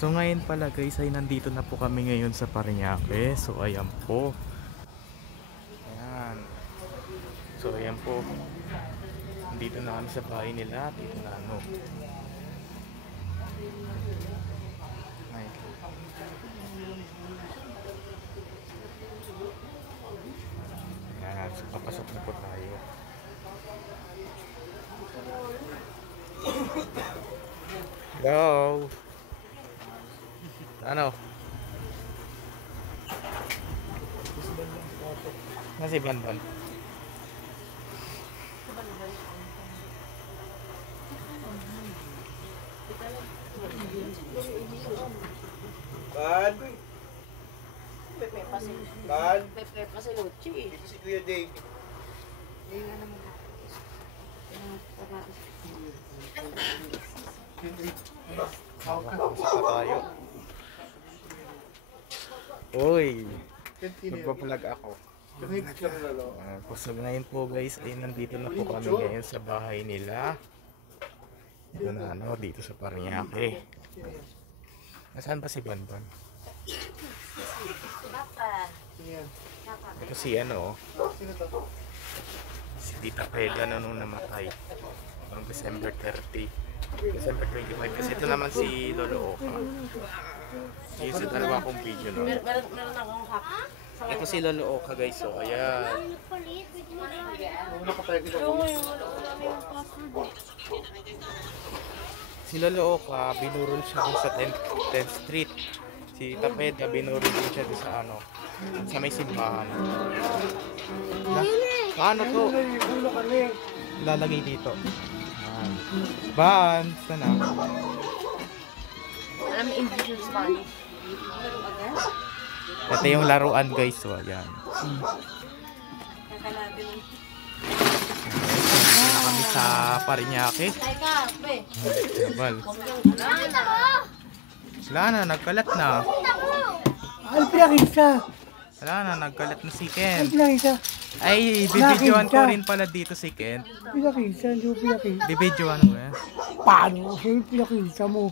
So ngayon pala guys ay nandito na po kami ngayon sa Parañaque. So ayan po. Ayan. So ayan po. Dito na kami sa bahay nila. Dito na ano. Ayan. So papasok na po tayo. Go! Ano? Nasi Banban. Bad. Pepe pa si Bad. Pepe pa si Luchi. Ito si Kuya Dave. Isa pa tayo. Uy! Magpa-vlog ako. So ngayon po guys ay nandito na po kami ngayon sa bahay nila. Dito na ano, dito sa Parañaque. Nasaan ba si Banban? Ito si ano, si Tita Peda na nung namatay noong December 30, December 25. Kasi ito naman si Lolo Oka. Yung sa dalawa kong video no. Meron akong hack. Ito si Lolo Oka guys, so ayan. Si Lolo Oka, binurol siya dun sa 10th Street. Si Tapeda, binurol din siya dun sa ano, sa may simbahan. Paano to? Lalagay dito. Ban, sana. Alam mo English and Spanish. Ito yung laruan guys, so ayan. Na kami sa Parañaque. Nabal. Wala na, nagkalat na. Ay, pinakisa. Wala na, nagkalat na si Ken. Pinakisa. Ay, bibidyoan ko rin pala dito si Ken. Pinakisa, hindi mo pinakisa. Bibidyoan mo eh. Paano? Sa'yo pinakisa mo.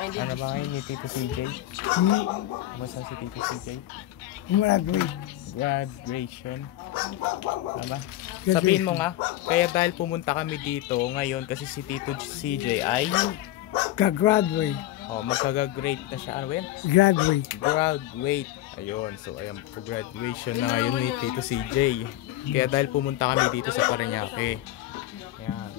Ano ba ngayon ni Tito CJ? Basta si Tito CJ? Graduation. Tama? Sabihin mo nga, kaya dahil pumunta kami dito ngayon kasi si Tito CJ ay Ka-graduate. oh, magka-graduate na siya. Ano ba yan? Graduate. Graduate. Ayun, so ayan po, graduation na ngayon ni Tito CJ. Kaya dahil pumunta kami dito sa Parañaque. Ayan.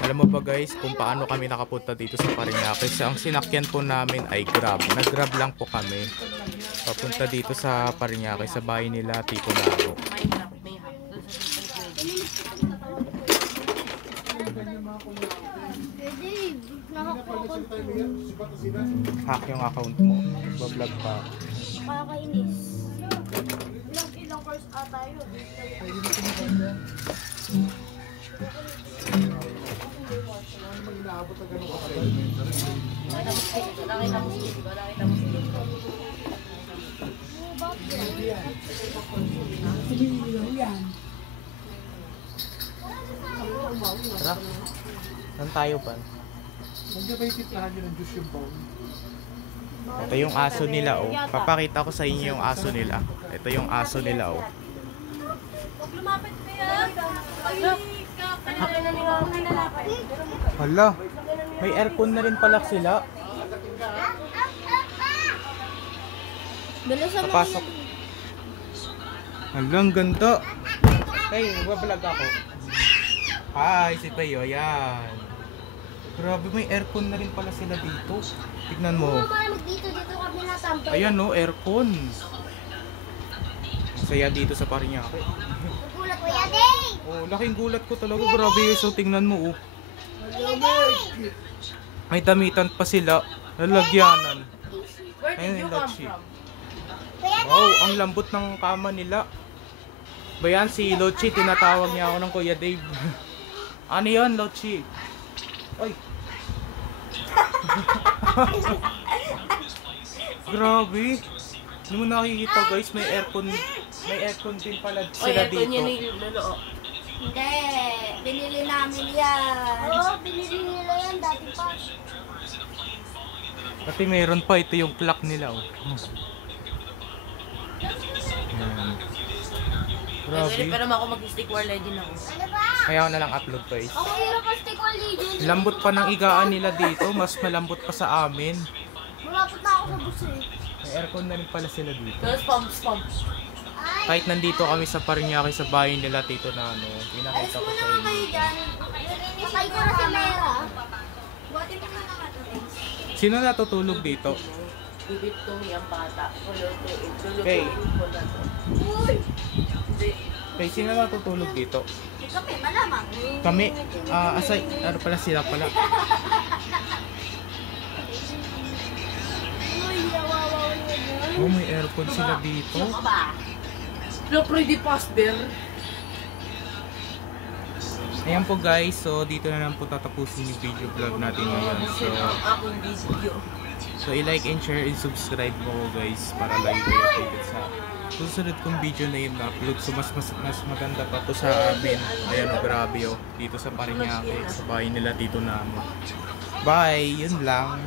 Alam mo ba guys kung paano kami nakapunta dito sa Parañaque? Kasi ang sinakyan po namin ay Grab. Nag-Grab lang po kami. Papunta dito sa Parañaque sa bahay nila Tito Laro. Hack yung account mo. Bablog pa. Nakakainis. Ilang course ata yun. Tara. Saan tayo pa? Ito yung aso nila oh. Papakita ko sa inyo yung aso nila. Ito yung aso nila oh. Lumapit ka yan. Hala. May aircon na rin pala sila. Papasok. Hala, ang ganda. Hey, magbablog ako. Hi, si Payo. Ayan. Grabe, may aircon na rin pala sila dito. Tignan mo. Ayan no, aircon. Masaya dito sa Parañaque. Oh, laking gulat ko talaga. Grabe, so tingnan mo oh. May damitan pa sila. Lalagyanan. Where did you come Lochi. from? Wow, ang lambot ng kama nila. Bayan, si Lochi, tinatawag niya ako ng Kuya Dave. Ano yun, Lochi? Ay. Grabe. Hindi mo nakikita guys, may aircon din pala sila ito dito. niya niloloo. Hindi, binili namin yan. Oo, binili nila yan dati pa. Pati meron pa, ito yung clock nila oh. Ayan. Grabe. Pero naman ako mag-stick war legend ako. Kaya ako nalang upload guys. Ako yung pastik ko legend. Lambot pa ng igaan nila dito, mas malambot pa sa amin. Malapot na ako sa bus eh. May aircon na rin pala sila dito. Tapos pumps. Kahit nandito kami sa Parañaque sa bahay nila tito na ano, pinakita ko sa inyo. dyan. Patay ko na si Mera. Buhatin mo na naman ito. Sino natutulog dito? Bibit ko niyang bata. Okay. ko na to. Uy! Hindi. Kay sino natutulog dito? Kami, malamang. Kami, asay, ano pala sila pala? Uy, nawawaw yun. Oh, may aircon sila dito. Ano ka ba? Look, pretty pastor. Ayan po guys, so dito na lang po tatapusin yung video vlog natin ngayon. Akong video. So i-like and share and subscribe po ko guys para lagi kayo updated sa susunod kong video na yung upload. So mas maganda pa to sa amin. Ayan o, grabe o. Dito sa Parañaque, sa bahay nila dito na. Bye! Yun lang.